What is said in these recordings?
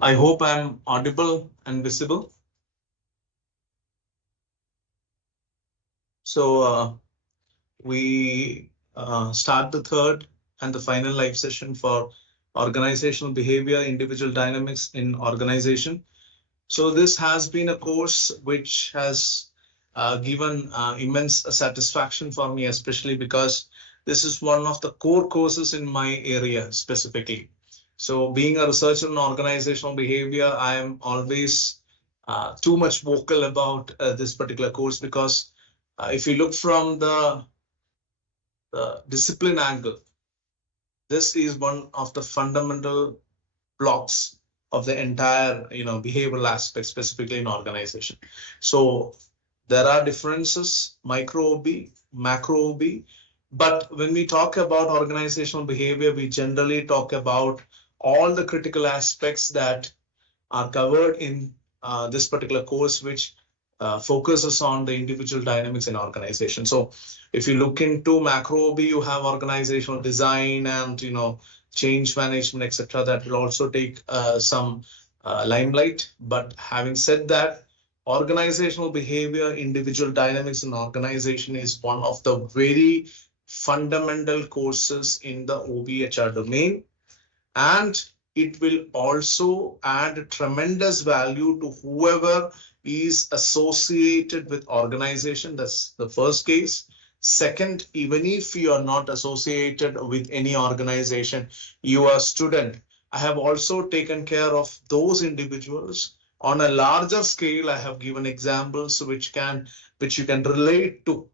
I hope I'm audible and visible. So we start the third and the final live session for organizational behavior, individual dynamics in organization. So this has been a course which has given immense satisfaction for me, especially because this is one of the core courses in my area specifically. So being a researcher in organizational behavior, I am always too much vocal about this particular course because if you look from the discipline angle, this is one of the fundamental blocks of the entire behavioral aspect, specifically in organization. So there are differences, micro OB, macro OB, but when we talk about organizational behavior, we generally talk about all the critical aspects that are covered in this particular course, which focuses on the individual dynamics in organization. So if you look into macro OB, you have organizational design and change management, etc. That will also take some limelight. But having said that, organizational behavior, individual dynamics in organization is one of the very fundamental courses in the OBHR domain, and it will also add tremendous value to whoever is associated with organization. That's the first case. Second, even if you are not associated with any organization, you are a student. I have also taken care of those individuals on a larger scale. I have given examples which you can relate to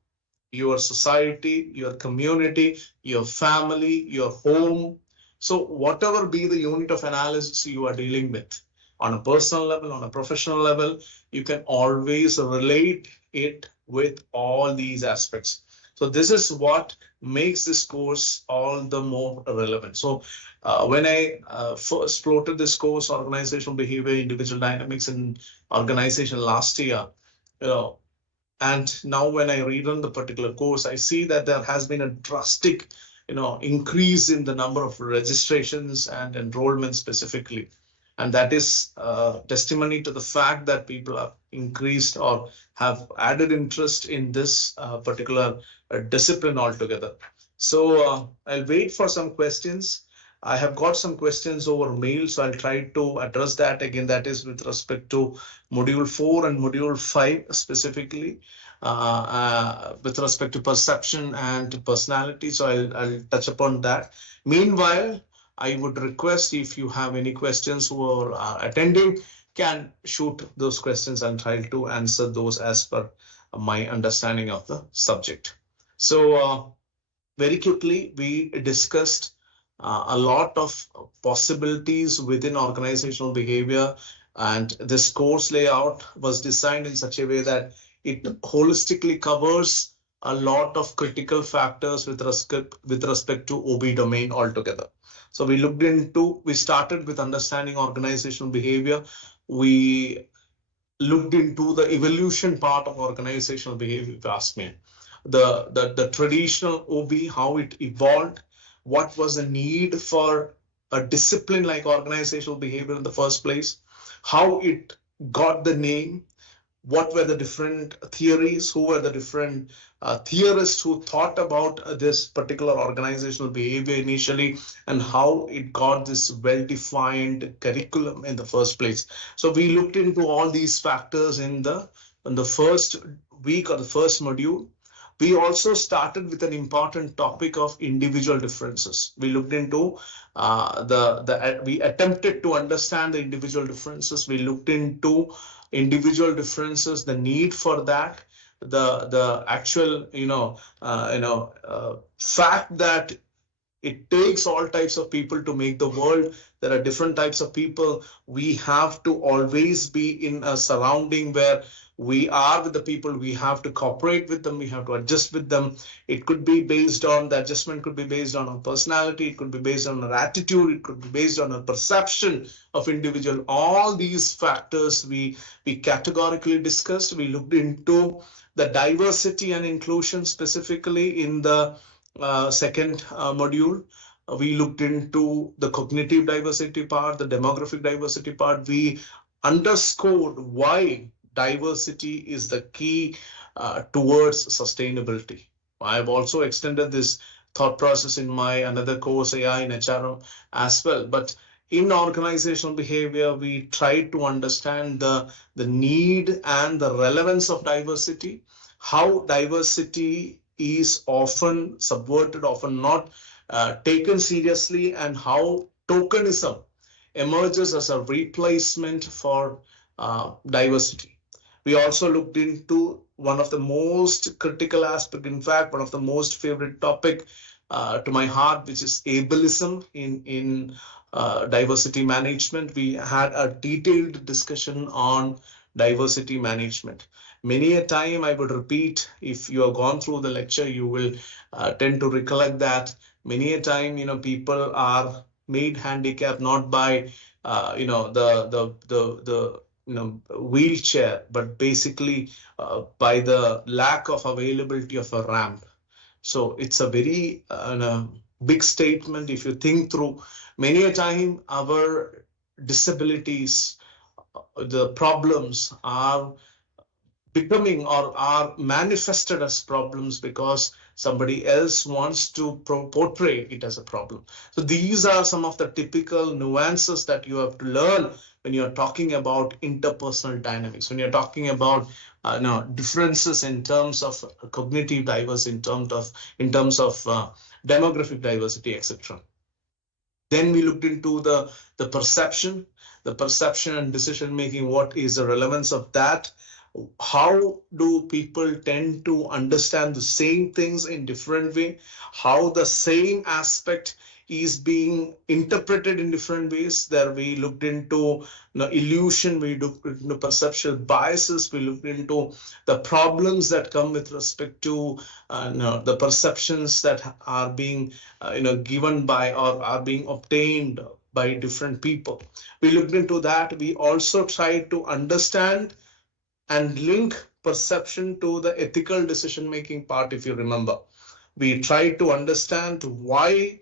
your society, your community, your family, your home. So whatever be the unit of analysis you are dealing with, on a personal level, on a professional level, you can always relate it with all these aspects. So this is what makes this course all the more relevant. So when I first floated this course, organizational behavior, individual dynamics in organization last year, and now when I read on the particular course, I see that there has been a drastic increase in the number of registrations and enrollments specifically. And that is testimony to the fact that people have increased or have added interest in this particular discipline altogether. So I'll wait for some questions. I have got some questions over mail, so I'll try to address that again. That is with respect to Module 4 and Module 5 specifically, with respect to perception and personality. So I'll touch upon that. Meanwhile, I would request if you have any questions who are attending, can shoot those questions and try to answer those as per my understanding of the subject. So very quickly, we discussed a lot of possibilities within organizational behavior, and this course layout was designed in such a way that it holistically covers a lot of critical factors with respect to OB domain altogether. So we started with understanding organizational behavior. We looked into the evolution part of organizational behavior, if you ask me. The traditional OB, how it evolved, what was the need for a discipline like organizational behavior in the first place, how it got the name, what were the different theories, who were the different theorists who thought about this particular organizational behavior initially, and how it got this well-defined curriculum in the first place. So we looked into all these factors in the first week or the first module. We also started with an important topic of individual differences. We looked into we attempted to understand the individual differences. We looked into individual differences, the need for that, the actual fact that it takes all types of people to make the world. There are different types of people. We have to always be in a surrounding where we are with the people. We have to cooperate with them. We have to adjust with them. It could be based on, the adjustment could be based on our personality. It could be based on our attitude. It could be based on our perception of individual. All these factors we categorically discussed. We looked into the diversity and inclusion specifically in the second module. We looked into the cognitive diversity part, the demographic diversity part. We underscored why diversity is the key towards sustainability. I've also extended this thought process in my another course, AI in HRM, as well. But in organizational behavior, we try to understand the need and the relevance of diversity, how diversity is often subverted, often not taken seriously, and how tokenism emerges as a replacement for diversity. We also looked into one of the most critical aspect, in fact, one of the most favorite topic to my heart, which is ableism in diversity management. We had a detailed discussion on diversity management. Many a time I would repeat, if you have gone through the lecture, you will tend to recollect that many a time, people are made handicapped not by, the wheelchair, but basically by the lack of availability of a ramp. So it's a very big statement if you think through. Many a time our disabilities, the problems are becoming or are manifested as problems because somebody else wants to portray it as a problem. So these are some of the typical nuances that you have to learn when you're talking about interpersonal dynamics, when you're talking about differences in terms of cognitive diversity, in terms of demographic diversity, etc. Then we looked into the perception, and decision making. What is the relevance of that? How do people tend to understand the same things in different way? How the same aspect is being interpreted in different ways? There we looked into illusion, we looked into perceptual biases, we looked into the problems that come with respect to the perceptions that are being given by or are being obtained by different people. We looked into that. We also tried to understand and link perception to the ethical decision making part. If you remember, we try to understand why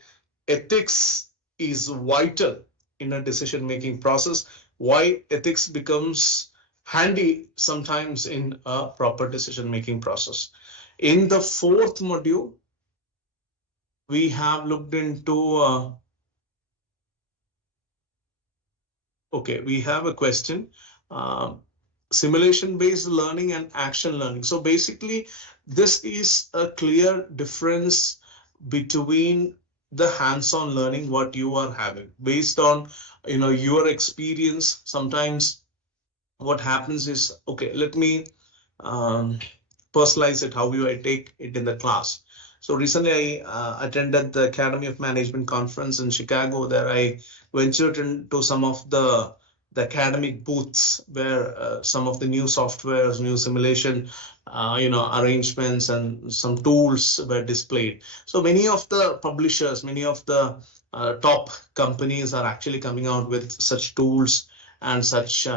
ethics is vital in a decision making process, why ethics becomes handy sometimes in a proper decision making process. In the fourth module, we have looked into we have a question. Simulation-based learning and action learning. So basically, this is a clear difference between the hands-on learning, what you are having based on your experience. Sometimes what happens is, let me personalize it, how I take it in the class. So recently I attended the Academy of Management conference in Chicago. There I ventured into some of the academic booths where some of the new softwares, new simulation, arrangements and some tools were displayed. So many of the publishers, many of the top companies are actually coming out with such tools and such,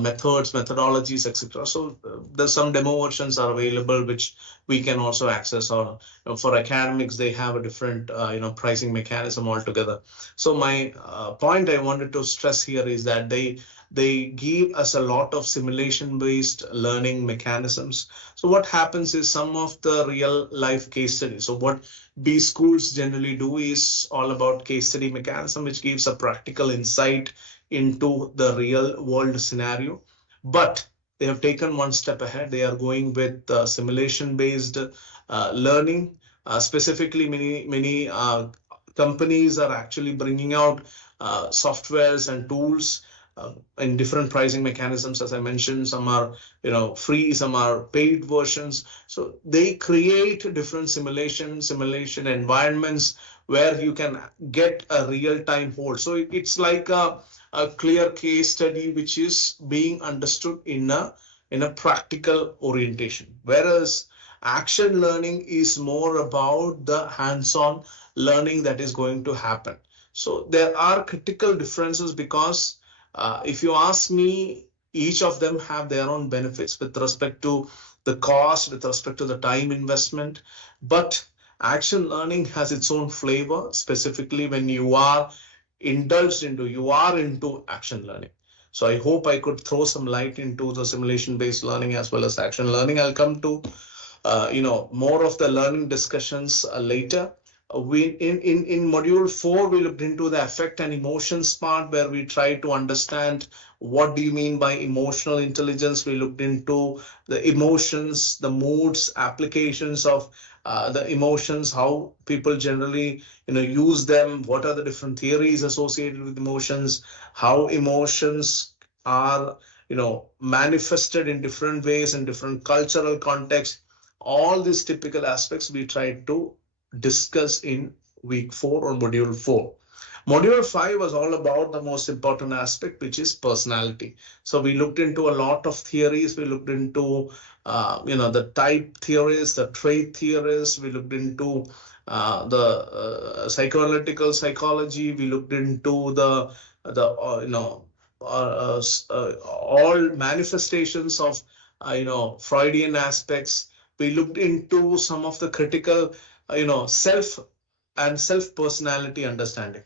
methods, methodologies, etc. So there's some demo versions are available, which we can also access. Or for academics, they have a different, pricing mechanism altogether. So my point I wanted to stress here is that they give us a lot of simulation-based learning mechanisms. So what happens is some of the real life case studies. So what B schools generally do is all about case study mechanism, which gives a practical insight into the real world scenario. But they have taken one step ahead. They are going with simulation-based learning. Specifically, many companies are actually bringing out softwares and tools in different pricing mechanisms. As I mentioned, some are free, some are paid versions. So they create different simulation environments where you can get a real-time hold. So it's like a clear case study which is being understood in a practical orientation, whereas action learning is more about the hands-on learning that is going to happen. So there are critical differences because if you ask me, each of them have their own benefits with respect to the cost, with respect to the time investment. But Action learning has its own flavor, specifically when you are into action learning. So I hope I could throw some light into the simulation based learning as well as action learning. I'll come to more of the learning discussions later. We in module 4 we looked into the affect and emotions part, where we tried to understand what do you mean by emotional intelligence. We looked into the emotions, the moods, applications of the emotions, how people generally use them, what are the different theories associated with emotions, how emotions are manifested in different ways in different cultural contexts. All these typical aspects we tried to discuss in week 4 or module 4. Module 5 was all about the most important aspect, which is personality. So we looked into a lot of theories. We looked into the type theories, the trait theories. We looked into the psychoanalytical psychology. We looked into the all manifestations of Freudian aspects. We looked into some of the critical self and self personality understanding.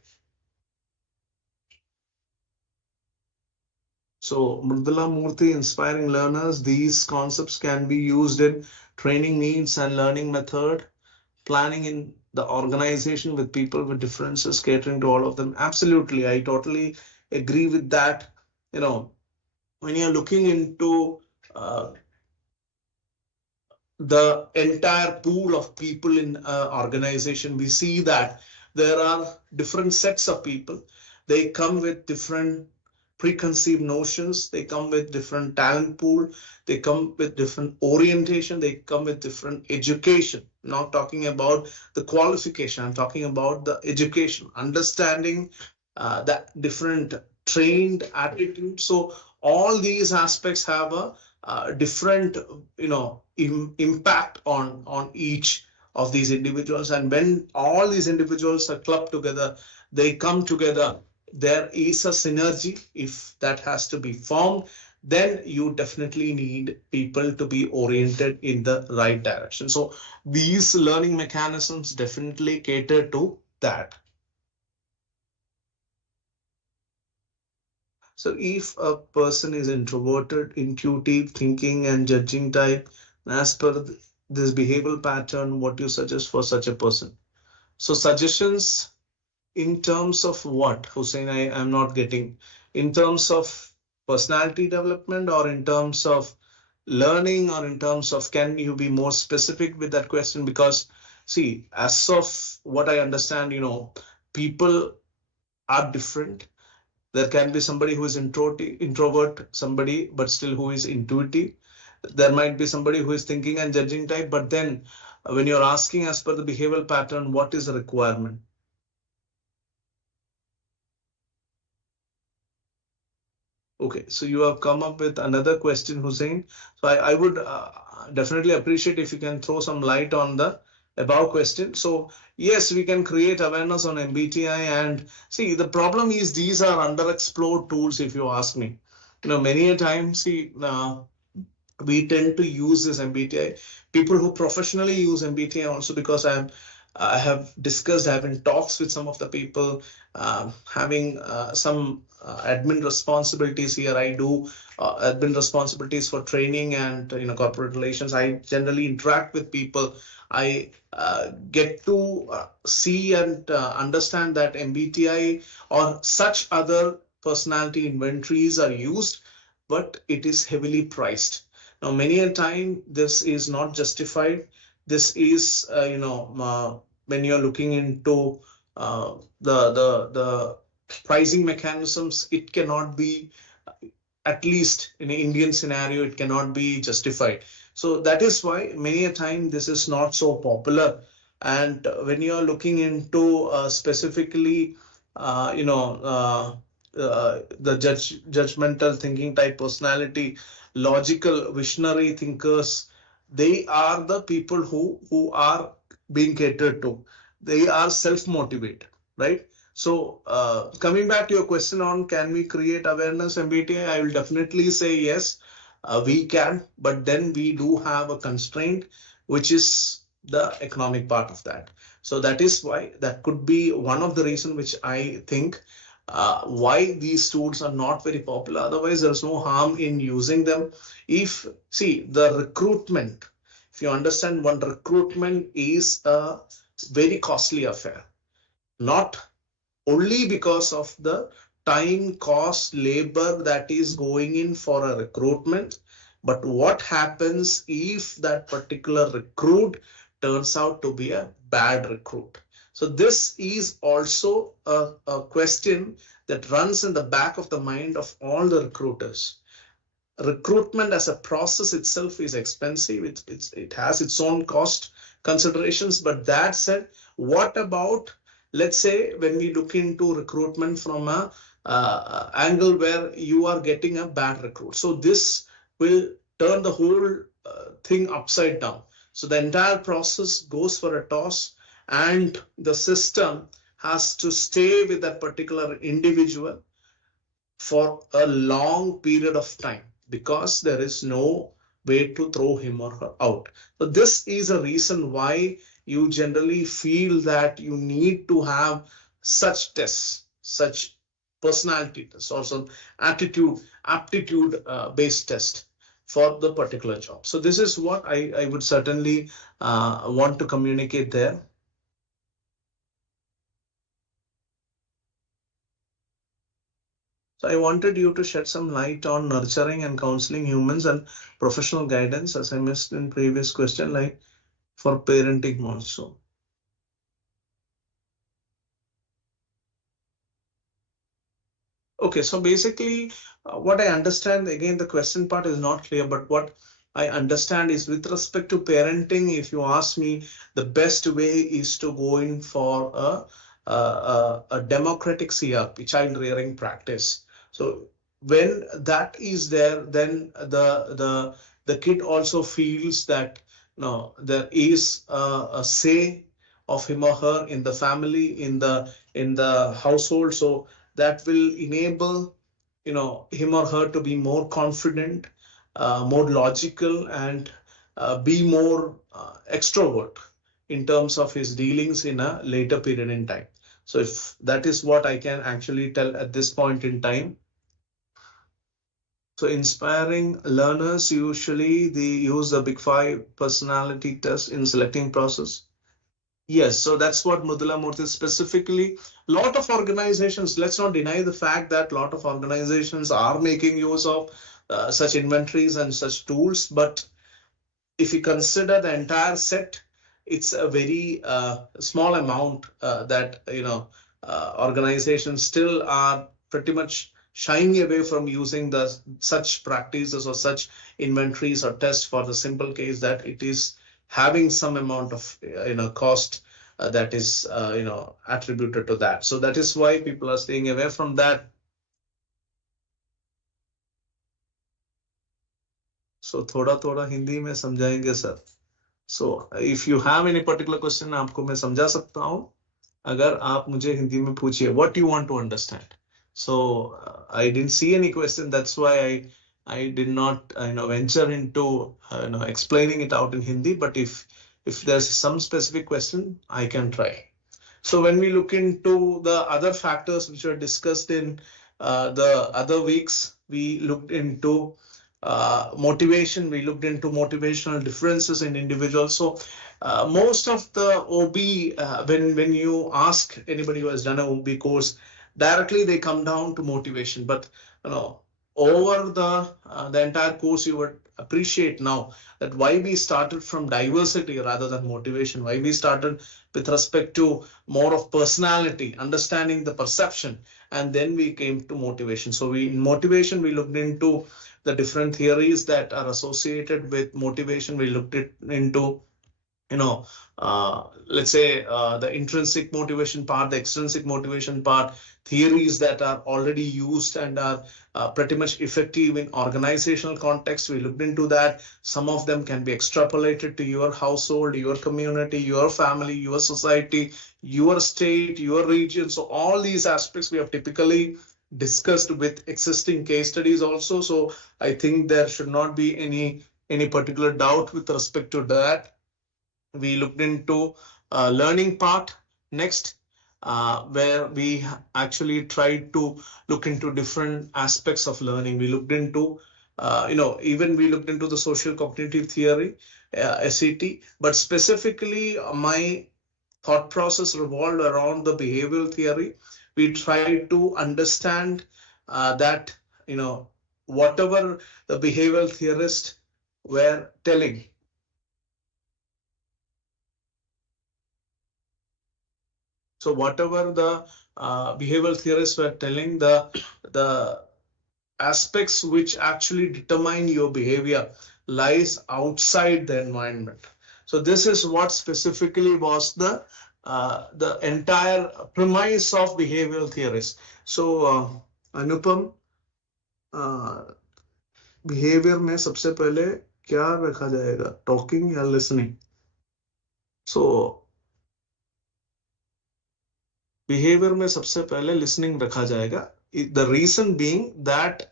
So Mridula Murthy, inspiring learners, these concepts can be used in training needs and learning method, planning in the organization with people with differences, catering to all of them. Absolutely, I totally agree with that. When you're looking into the entire pool of people in an organization, we see that there are different sets of people. They come with different preconceived notions. They come with different talent pool. They come with different orientation. They come with different education. I'm not talking about the qualification. I'm talking about the education, understanding the different trained attitude. So all these aspects have a different impact on each of these individuals. And when all these individuals are clubbed together, they come together, there is a synergy. If that has to be formed, then you definitely need people to be oriented in the right direction. So these learning mechanisms definitely cater to that. So if a person is introverted, intuitive, thinking and judging type, as per this behavioral pattern, what you suggest for such a person? So suggestions in terms of what, Hussein, I am not getting. In terms of personality development, or in terms of learning, or in terms of, can you be more specific with that question? Because see, as of what I understand, people are different. There can be somebody who is introvert, somebody, but still who is intuitive. There might be somebody who is thinking and judging type, but then when you're asking as per the behavioral pattern, what is the requirement? Okay, so you have come up with another question, Hussein. So I would definitely appreciate if you can throw some light on the above question. So yes, we can create awareness on MBTI, and see, the problem is these are underexplored tools, if you ask me. Many a time, see, we tend to use this MBTI. People who professionally use MBTI also, because I have discussed having talks with some of the people, having some admin responsibilities here. I do admin responsibilities for training and corporate relations. I generally interact with people. I get to see and understand that MBTI or such other personality inventories are used, but it is heavily priced. Now, many a time this is not justified. This is, when you're looking into the pricing mechanisms, it cannot be, at least in an Indian scenario, it cannot be justified. So that is why many a time this is not so popular. And when you're looking into specifically, the judgmental thinking type personality, logical visionary thinkers, they are the people who are being catered to. They are self-motivated, right? So coming back to your question on, can we create awareness MBTI, I will definitely say yes, we can, but then we do have a constraint, which is the economic part of that. So that is why that could be one of the reasons which I think why these tools are not very popular. Otherwise, there's no harm in using them. If see the recruitment, if you understand, one recruitment is a very costly affair, not only because of the time, cost, labor that is going in for a recruitment, but what happens if that particular recruit turns out to be a bad recruit. So this is also a question that runs in the back of the mind of all the recruiters. Recruitment as a process itself is expensive. It has its own cost considerations. But that said, what about, let's say, when we look into recruitment from a angle where you are getting a bad recruit? So this will turn the whole thing upside down. So the entire process goes for a toss, and the system has to stay with that particular individual for a long period of time because there is no way to throw him or her out. So this is a reason why you generally feel that you need to have such tests, such personality tests or some aptitude based test for the particular job. So this is what I would certainly want to communicate there. So I wanted you to shed some light on nurturing and counseling humans and professional guidance, as I missed in previous question, like for parenting also. Okay, so basically what I understand, again, the question part is not clear, but what I understand is with respect to parenting, if you ask me, the best way is to go in for a democratic CRP, child rearing practice. So when that is there, then the kid also feels that no, there is a say of him or her in the family, in the household. So that will enable him or her to be more confident, more logical, and be more extrovert in terms of his dealings in a later period in time. So if that is what I can actually tell at this point in time. So inspiring learners, usually they use the Big Five personality test in selecting process. Yes, so that's what Mudula Murthy specifically. Lot of organizations, let's not deny the fact that a lot of organizations are making use of such inventories and such tools. But if you consider the entire set, it's a very small amount that organizations still are pretty much shying away from using such practices or such inventories or tests for the simple case that it is having some amount of cost that is attributed to that. So that is why people are staying away from that. So थोड़ा थोड़ा हिंदी में समझाएंगे sir. So if you have any particular question, आपको मैं समझा सकता हूँ. अगर आप मुझे हिंदी में पूछिए, what do you want to understand? So I didn't see any question. That's why I did not venture into explaining it out in Hindi. But if there's some specific question, I can try. So when we look into the other factors which were discussed in the other weeks, we looked into motivation. We looked into motivational differences in individuals. So most of the OB, when you ask anybody who has done an OB course, directly they come down to motivation. But over the entire course, you would appreciate now that why we started from diversity rather than motivation, why we started with respect to more of personality, understanding the perception, and then we came to motivation. So in motivation, we looked into the different theories that are associated with motivation. We looked into let's say the intrinsic motivation part, the extrinsic motivation part, theories that are already used and are pretty much effective in organizational context. We looked into that. Some of them can be extrapolated to your household, your community, your family, your society, your state, your region. So all these aspects we have typically discussed with existing case studies also. So I think there should not be any particular doubt with respect to that. we looked into learning part next, where we actually tried to look into different aspects of learning. We looked into, even we looked into the social cognitive theory, SCT, but specifically my thought process revolved around the behavioral theory. We tried to understand that, whatever the behavioral theorists were telling, so whatever the behavioral theorists were telling, the aspects which actually determine your behavior lies outside the environment. So this is what specifically was the entire premise of behavioral theories. So Anupam, behaviour में सबसे पहले क्या रखा जाएगा, talking या listening? सो behaviour में सबसे पहले लिसनिंग रखा जाएगा. The reason being that,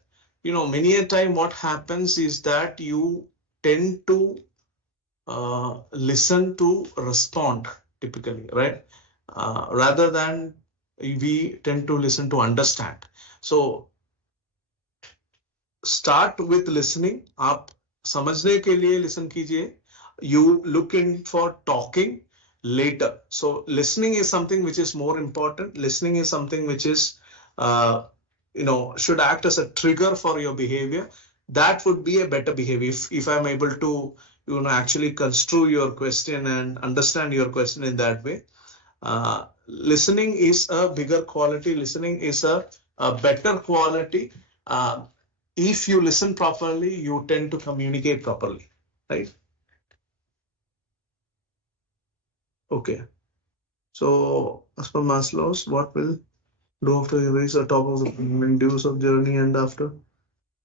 many a time what happens is that you tend to listen to respond typically, right? Rather than we tend to listen to understand. So start with listening. आप समझने के लिए listen कीजिए. You look in for talking later. So listening is something which is more important. Listening is something which is, should act as a trigger for your behavior. That would be a better behavior if I'm able to, actually construe your question and understand your question in that way. Listening is a bigger quality. Listening is a better quality. If you listen properly, you tend to communicate properly, right? Okay. So as per Maslow's, what will do after you reach the top of the induce of journey and after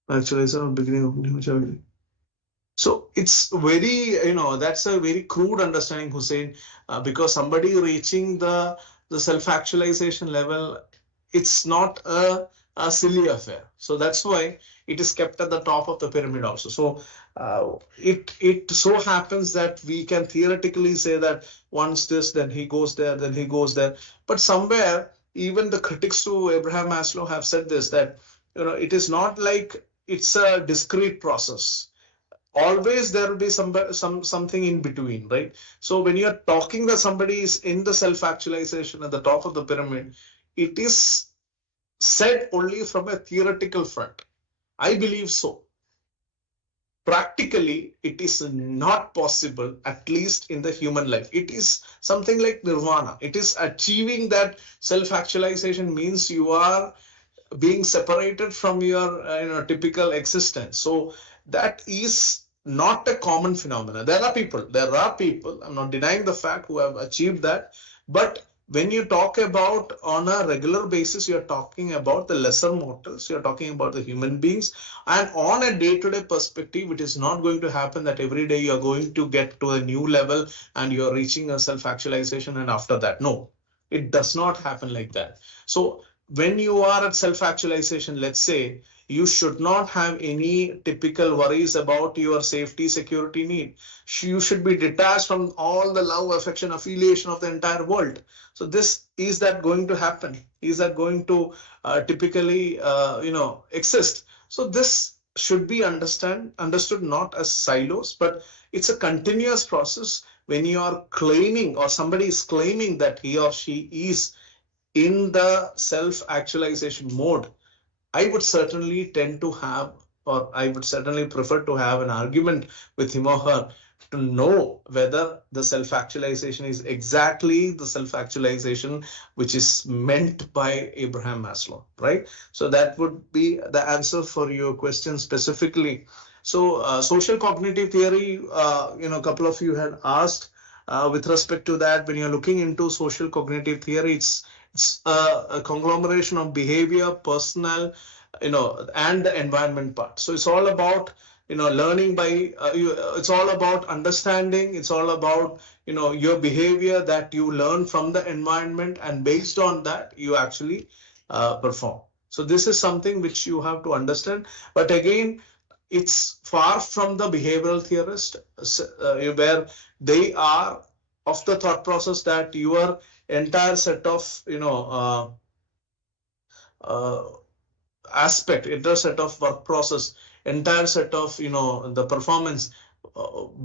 actualization of beginning of new journey? So it's very, that's a very crude understanding, Hussein, because somebody reaching the self-actualization level, it's not a silly affair. So that's why it is kept at the top of the pyramid also. So it so happens that we can theoretically say that once this, then he goes there, then he goes there. But somewhere, even the critics to Abraham Maslow have said this, that, it is not like it's a discrete process. Always there will be something in between, right? So when you're talking that somebody is in the self-actualization at the top of the pyramid, it is said only from a theoretical front. I believe so. Practically, it is not possible, at least in the human life. It is something like nirvana. It is achieving that self-actualization means you are being separated from your typical existence. So that is not a common phenomenon. There are people, I'm not denying the fact, who have achieved that. But when you talk about on a regular basis, you're talking about the lesser mortals, you're talking about the human beings. And on a day-to-day perspective, it is not going to happen that every day you're going to get to a new level and you're reaching a self-actualization and after that. No, it does not happen like that. So when you are at self-actualization, let's say, you should not have any typical worries about your safety, security need. You should be detached from all the love, affection, affiliation of the entire world. So is that going to happen? Is that going to typically, exist? So this should be understood not as silos, but it's a continuous process. When you are claiming, or somebody is claiming that he or she is in the self-actualization mode, I would certainly tend to have, or I would certainly prefer to have an argument with him or her to know whether the self-actualization is exactly the self-actualization which is meant by Abraham Maslow, right? So that would be the answer for your question specifically. So social cognitive theory, a couple of you had asked with respect to that. When you're looking into social cognitive theory, it's a conglomeration of behavior, personal, and the environment part. So it's all about, learning by, it's all about understanding. It's all about, your behavior that you learn from the environment, and based on that, you actually perform. So this is something which you have to understand. But again, it's far from the behavioral theorist, where they are of the thought process that your entire set of entire set of work process, entire set of the performance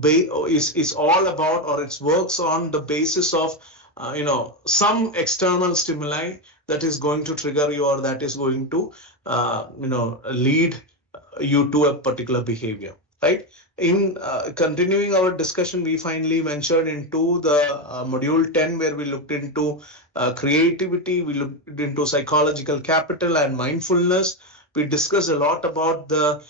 is all about, or it works on the basis of some external stimuli that is going to trigger you, or that is going to lead you to a particular behavior, right? In continuing our discussion, we finally ventured into the module 10, where we looked into creativity, we looked into psychological capital and mindfulness. We discussed a lot about the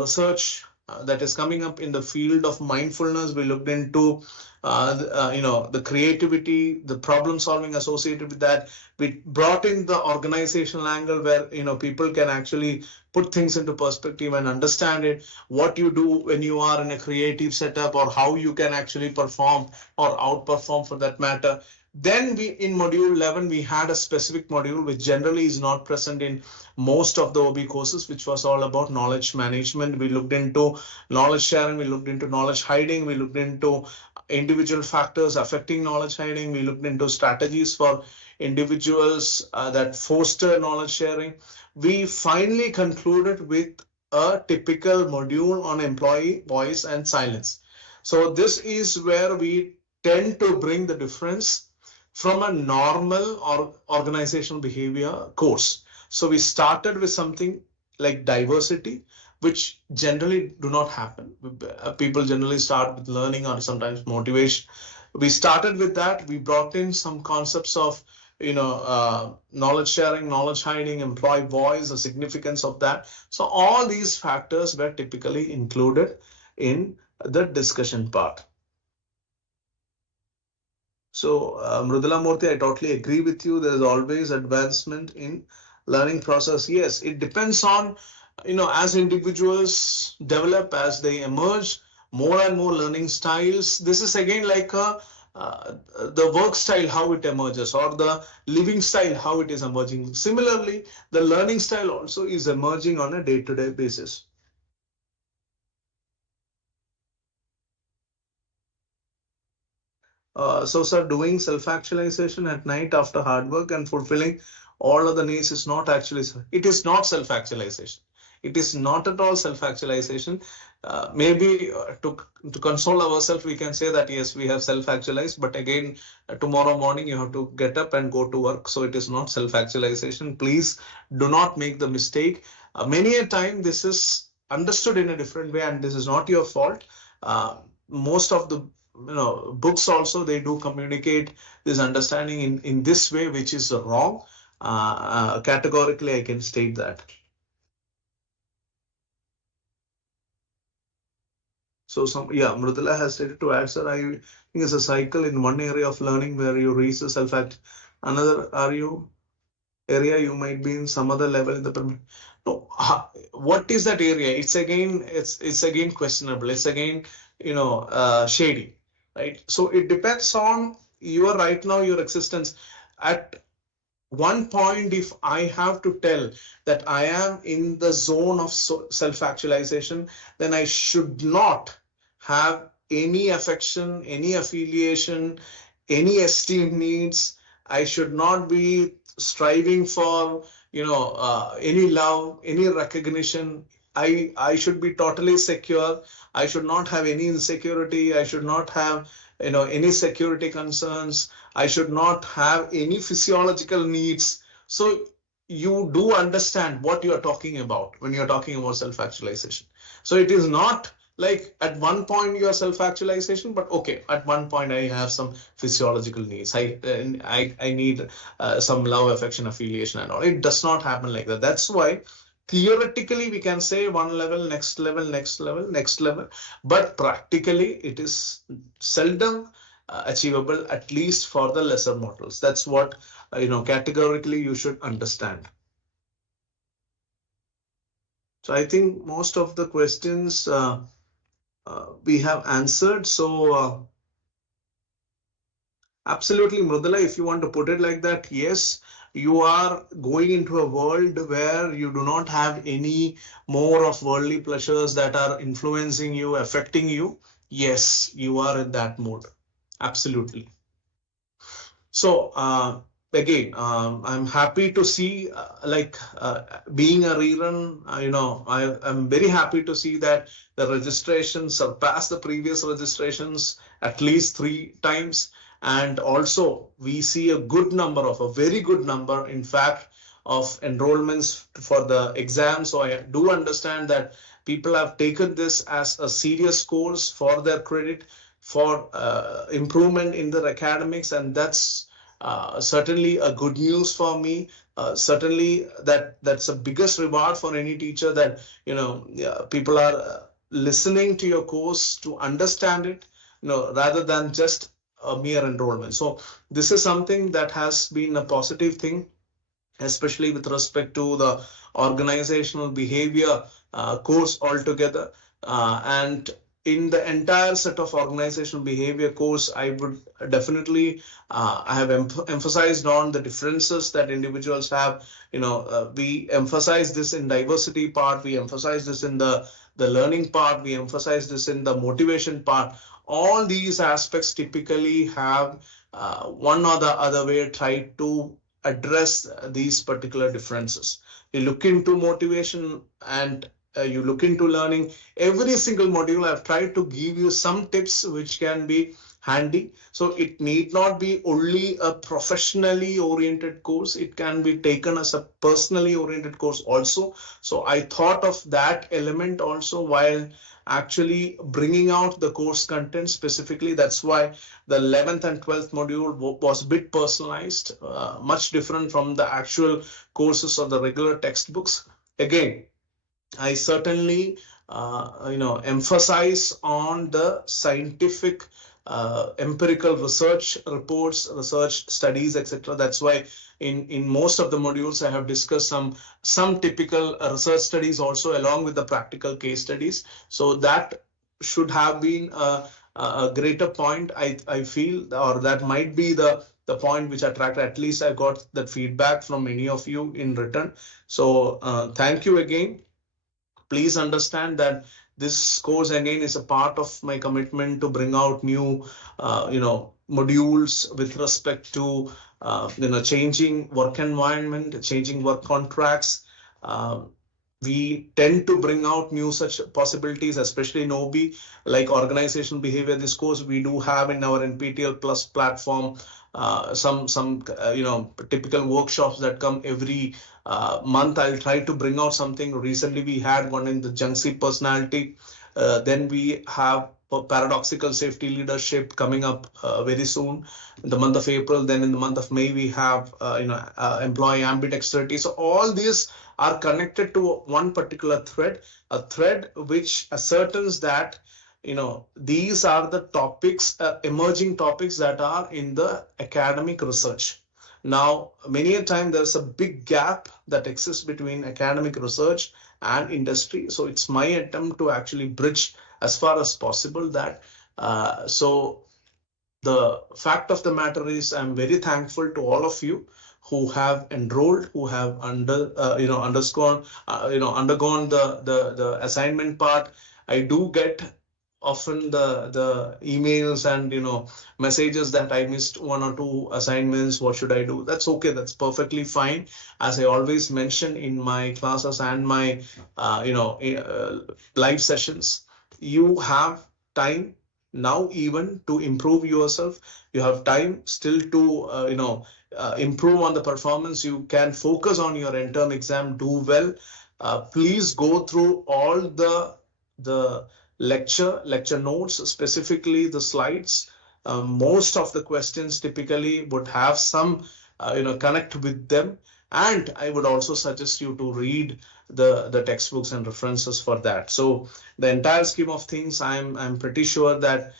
research that is coming up in the field of mindfulness. We looked into the creativity, the problem solving associated with that. We brought in the organizational angle, where people can actually put things into perspective and understand it, what you do when you are in a creative setup, or how you can actually perform or outperform for that matter. Then in module 11, we had a specific module which generally is not present in most of the OB courses, which was all about knowledge management. We looked into knowledge sharing, we looked into knowledge hiding, we looked into individual factors affecting knowledge hiding, we looked into strategies for individuals that foster knowledge sharing. We finally concluded with a typical module on employee voice and silence. So this is where we tend to bring the difference from a normal or organizational behavior course. So we started with something like diversity, which generally do not happen. People generally start with learning or sometimes motivation. We started with that. We brought in some concepts of knowledge sharing, knowledge hiding, employee voice, the significance of that. So all these factors were typically included in the discussion part. So Mrudula Murthy, I totally agree with you. There is always advancement in learning process. Yes, it depends on, as individuals develop, as they emerge, more and more learning styles. This is again like the work style, how it emerges, or the living style, how it is emerging. Similarly, the learning style also is emerging on a day-to-day basis. So, sir, doing self-actualization at night after hard work and fulfilling all of the needs is not actually, it is not self-actualization. It is not at all self-actualization. Maybe to console ourselves, we can say that, yes, we have self-actualized, but again, tomorrow morning you have to get up and go to work. So it is not self-actualization. Please do not make the mistake. Many a time this is understood in a different way, and this is not your fault. Most of the books also, they do communicate this understanding in this way, which is wrong. Categorically, I can state that. So Mrudula has stated to add, sir, I think it's a cycle in one area of learning where you reach the self-act. Another area you might be in some other level in the no. What is that area? It's again questionable. It's again shady, right? So it depends on your existence. At one point, if I have to tell that I am in the zone of self-actualization, then I should not have any affection, any affiliation, any esteem needs. I should not be striving for any love, any recognition. I should be totally secure. I should not have any insecurity. I should not have any security concerns. I should not have any physiological needs. So you do understand what you are talking about when you're talking about self-actualization. So it is not like at one point you are self-actualization, but okay, at one point I have some physiological needs. I need some love, affection, affiliation and all. It does not happen like that. That's why theoretically we can say one level, next level, next level, next level, but practically it is seldom achievable, at least for the lesser mortals. That's what categorically you should understand. So I think most of the questions we have answered. So absolutely, Mrudula, if you want to put it like that, yes, you are going into a world where you do not have any more of worldly pleasures that are influencing you, affecting you. Yes, you are in that mode. Absolutely. So again, I'm happy to see being a rerun. I'm very happy to see that the registration surpassed the previous registrations at least 3 times, and also we see a very good number, in fact, of enrollments for the exam. So I do understand that people have taken this as a serious course for their credit, for improvement in their academics, and that's certainly a good news for me. Certainly that's the biggest reward for any teacher, that people are listening to your course to understand it, rather than just a mere enrollment. So this is something that has been a positive thing, especially with respect to the organizational behavior course altogether. And in the entire set of organizational behavior course, I would definitely I have emphasized on the differences that individuals have. We emphasize this in diversity part, we emphasize this in the learning part, we emphasize this in the motivation part. All these aspects typically have one or the other way tried to address these particular differences. You look into motivation and you look into learning. Every single module I've tried to give you some tips which can be handy. So it need not be only a professionally oriented course, it can be taken as a personally oriented course also. So I thought of that element also while actually bringing out the course content specifically. That's why the 11th and 12th module was a bit personalized, much different from the actual courses or the regular textbooks. Again, I certainly emphasize on the scientific empirical research reports, research studies, etc. That's why in most of the modules I have discussed some typical research studies also, along with the practical case studies. So that should have been a greater point, I feel, or that might be the point which attracted. At least I got that feedback from many of you in return. So thank you again. Please understand that this course again is a part of my commitment to bring out new modules with respect to changing work environment, changing work contracts. We tend to bring out new such possibilities, especially in OB, like organizational behavior. This course we do have in our NPTEL Plus platform, some typical workshops that come every month. I'll try to bring out something. Recently we had one in the Junksi personality. Then we have paradoxical safety leadership coming up very soon in the month of April. Then in the month of May we have employee ambidexterity. So all these are connected to one particular thread, a thread which ascertains that these are the topics, emerging topics that are in the academic research. Now, many a time there's a big gap that exists between academic research and industry. So it's my attempt to actually bridge as far as possible that. So the fact of the matter is, I'm very thankful to all of you who have enrolled, who have undergone the assignment part. I do get often the emails and messages that I missed 1 or 2 assignments. What should I do? That's okay. That's perfectly fine. As I always mention in my classes and my live sessions, you have time now even to improve yourself. You have time still to improve on the performance. You can focus on your end-term exam, do well. Please go through all the lecture notes, specifically the slides. Most of the questions typically would have some connect with them, and I would also suggest you to read the textbooks and references for that. So the entire scheme of things, I'm pretty sure that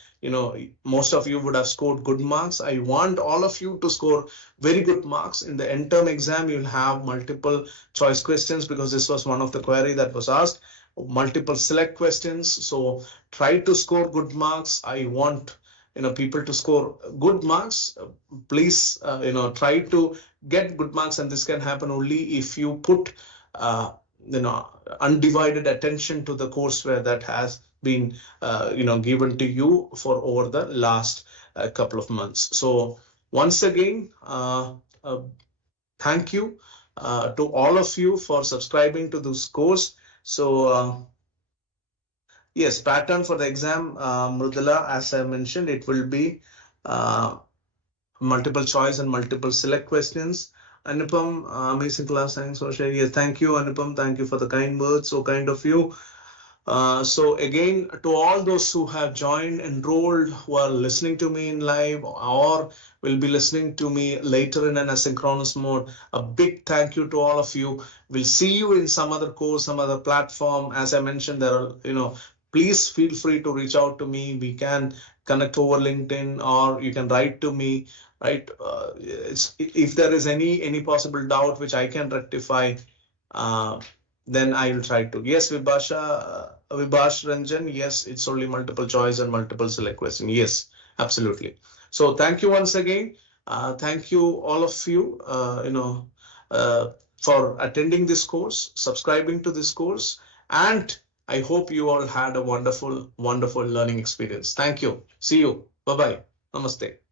most of you would have scored good marks. I want all of you to score very good marks. In the end term exam, you'll have multiple choice questions, because this was one of the query that was asked, multiple select questions. So try to score good marks. I want people to score good marks. Please try to get good marks, and this can happen only if you put undivided attention to the courseware that has been given to you for over the last a couple of months. So once again, thank you to all of you for subscribing to this course. So yes, pattern for the exam, Mrudula, as I mentioned, it will be multiple choice and multiple select questions. Anupam, amazing class. Thanks for sharing. Yes, thank you, Anupam. Thank you for the kind words. So kind of you. So again, to all those who have joined, enrolled, who are listening to me in live or will be listening to me later in an asynchronous mode, a big thank you to all of you. We'll see you in some other course, some other platform. As I mentioned, there are, please feel free to reach out to me. We can connect over LinkedIn, or you can write to me, right? If there is any possible doubt which I can rectify, uh, then I will try to. Yes, Vibhash Ranjan, yes, it's only multiple choice and multiple select question. Yes, absolutely. So thank you once again. Thank you all of you, for attending this course, subscribing to this course, and I hope you all had a wonderful, wonderful learning experience. Thank you. See you. Bye-bye. Namaste.